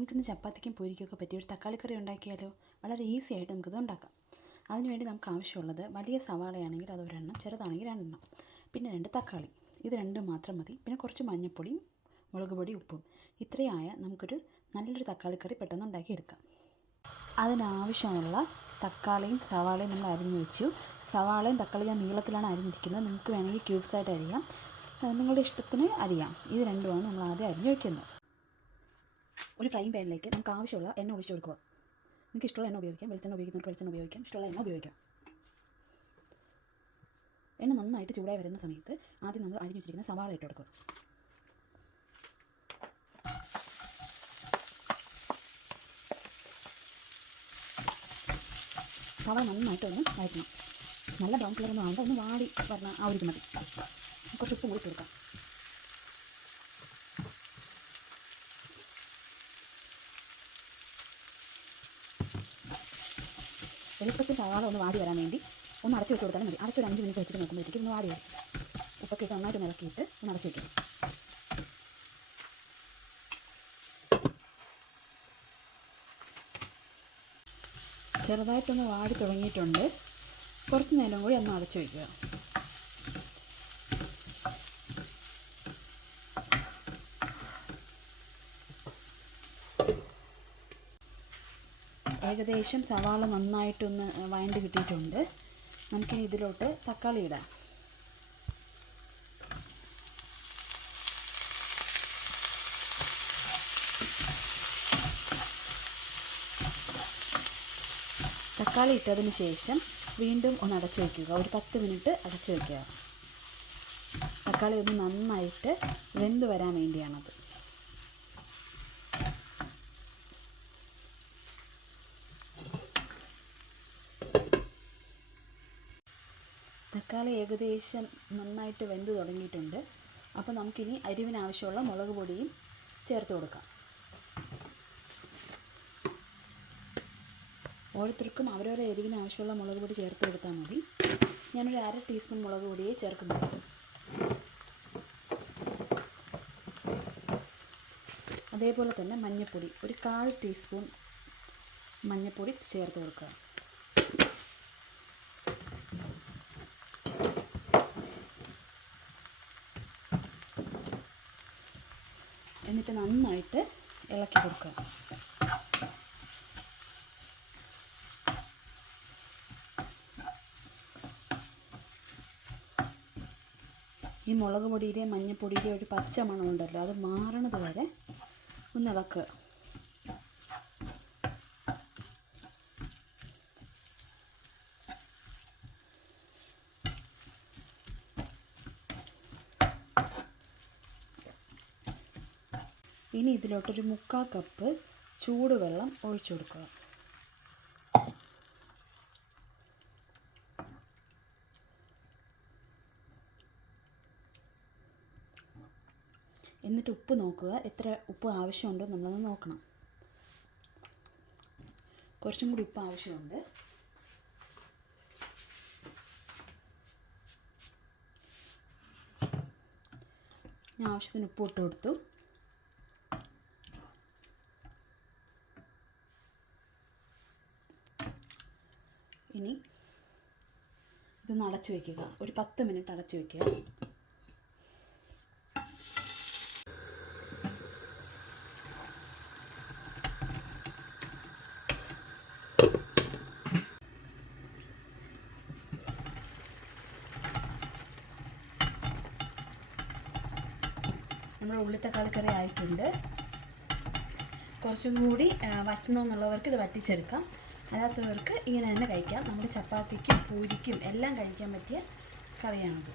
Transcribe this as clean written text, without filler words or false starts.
നമുക്കിന്ന് ചപ്പാത്തിക്കും പൂരിക്കൊക്കെ പറ്റിയ ഒരു തക്കാളിക്കറി ഉണ്ടാക്കിയാലോ? വളരെ ഈസി ആയിട്ട് നമുക്കിത് ഉണ്ടാക്കാം. അതിനുവേണ്ടി നമുക്ക് ആവശ്യമുള്ളത് വലിയ സവാളയാണെങ്കിൽ അത് ഒരെണ്ണം, ചെറുതാണെങ്കിൽ രണ്ടെണ്ണം, പിന്നെ 2 തക്കാളി. ഇത് രണ്ടും മാത്രം മതി. പിന്നെ കുറച്ച് മഞ്ഞൾപ്പൊടിയും മുളക് പൊടി, ഉപ്പും. ഇത്രയായ നമുക്കൊരു നല്ലൊരു തക്കാളിക്കറി പെട്ടെന്ന് ഉണ്ടാക്കിയെടുക്കാം. അതിനാവശ്യമുള്ള തക്കാളിയും സവാളയും നമ്മൾ അരിഞ്ഞു വെച്ചു. സവാളയും തക്കാളിയും ഞാൻ നീളത്തിലാണ് അരിഞ്ഞിരിക്കുന്നത്. നിങ്ങൾക്ക് വേണമെങ്കിൽ ക്യൂബ്സായിട്ട് അരിയാം, നിങ്ങളുടെ ഇഷ്ടത്തിന് അരിയാം. ഇത് രണ്ടുമാണ് നമ്മൾ ആദ്യം അരിഞ്ഞു വയ്ക്കുന്നത്. ഒരു ഫ്രൈങ് പാനിലേക്ക് നമുക്ക് ആവശ്യമുള്ള എണ്ണ ഒഴിച്ചു കൊടുക്കുക. നിങ്ങൾക്ക് ഇഷ്ടമുള്ള എണ്ണ ഉപയോഗിക്കാം. വെളിച്ചെണ്ണ ഉപയോഗിക്കുന്നവർക്ക് വെളിച്ചെണ്ണ ഉപയോഗിക്കാം, ഇഷ്ടമുള്ള എണ്ണ ഉപയോഗിക്കാം. എണ്ണ നന്നായിട്ട് ചൂടായി വരുന്ന സമയത്ത് ആദ്യം നമ്മൾ അരിഞ്ഞു വെച്ചിരിക്കുന്ന സവാള ഇട്ട് കൊടുക്കുക. സവാള നന്നായിട്ട് ഒന്ന് വഴറ്റണം. നല്ല ബ്രൗൺ കളറൊന്നും ആകുമ്പോൾ ഒന്ന് വാടി പറഞ്ഞാൽ ആ ഒരു മതി. കുറച്ച് ഉപ്പ് കൂടി ഇട്ട് കൊടുക്കാം. എളുപ്പത്തിൽ സവാള ഒന്ന് വാടി വരാൻ വേണ്ടി ഒന്ന് അടച്ചു വെച്ച് കൊടുത്താലും മതി. അടച്ചൊരു 5 മിനിറ്റ് വെച്ചിട്ട് നോക്കുമ്പോഴത്തേക്കും ഒന്ന് വാടി വരും. ഉപ്പൊക്കെ ഇട്ട് നന്നായിട്ട് ഇളക്കിയിട്ട് ഒന്ന് അടച്ചു വയ്ക്കും. ചെറുതായിട്ടൊന്ന് വാടി തുടങ്ങിയിട്ടുണ്ട്. കുറച്ച് നേരം കൂടി ഒന്ന് അടച്ചു വയ്ക്കുക. ഏകദേശം സവാള നന്നായിട്ടൊന്ന് വഴണ്ട് കിട്ടിയിട്ടുണ്ട്. നമുക്കിനി ഇതിലോട്ട് തക്കാളി ഇടാം. തക്കാളി ഇട്ടതിന് ശേഷം വീണ്ടും ഒന്ന് അടച്ചു വയ്ക്കുക. ഒരു 10 മിനിറ്റ് അടച്ചു വയ്ക്കുക. തക്കാളി ഒന്ന് നന്നായിട്ട് വെന്ത് വരാൻ വേണ്ടിയാണത്. തക്കാളി ഏകദേശം നന്നായിട്ട് വെന്ത് തുടങ്ങിയിട്ടുണ്ട്. അപ്പോൾ നമുക്കിനി എരിവിനാവശ്യമുള്ള മുളക് പൊടിയും ചേർത്ത് കൊടുക്കാം. ഓരോരുത്തർക്കും അവരവരുടെ എരിവിനാവശ്യമുള്ള മുളക് പൊടി ചേർത്ത് കൊടുത്താൽ മതി. ഞാനൊരു 1/2 ടീസ്പൂൺ മുളക് പൊടിയെ ചേർക്കുന്നുണ്ട്. അതേപോലെ തന്നെ മഞ്ഞൾപ്പൊടി ഒരു 1/4 ടീസ്പൂൺ മഞ്ഞൾപ്പൊടി ചേർത്ത് കൊടുക്കുക. എന്നിട്ട് നന്നായിട്ട് ഇളക്കി കൊടുക്കുക. ഈ മുളക് പൊടിയിലെ മഞ്ഞൾപ്പൊടിയിലെ ഒരു പച്ച മണം ഉണ്ടല്ലോ, അത് മാറണത് വരെ ഒന്ന് ഇളക്കുക. ഇനി ഇതിലോട്ടൊരു 3/4 കപ്പ് ചൂടുവെള്ളം ഒഴിച്ചു കൊടുക്കുക. എന്നിട്ട് ഉപ്പ് നോക്കുക. എത്ര ഉപ്പ് ആവശ്യമുണ്ടോ നമ്മളൊന്ന് നോക്കണം. കുറച്ചും കൂടി ഉപ്പ് ആവശ്യമുണ്ട്. ഞാൻ ആവശ്യത്തിന് ഉപ്പ് ഇട്ട് കൊടുത്തു. ഇനി ഇതൊന്ന് അടച്ചു വയ്ക്കുക. ഒരു 10 മിനിറ്റ് അടച്ചു വയ്ക്കുക. നമ്മുടെ ഉള്ളിത്തക്കാളിക്കറി ആയിട്ടുണ്ട്. കുറച്ചും കൂടി വറ്റണമെന്നുള്ളവർക്ക് ഇത് വറ്റിച്ചെടുക്കാം. അല്ലാത്തവർക്ക് ഇങ്ങനെ തന്നെ കഴിക്കാം. നമ്മുടെ ചപ്പാത്തിക്കും പൂരിക്കും എല്ലാം കഴിക്കാൻ പറ്റിയ കറിയാണിത്.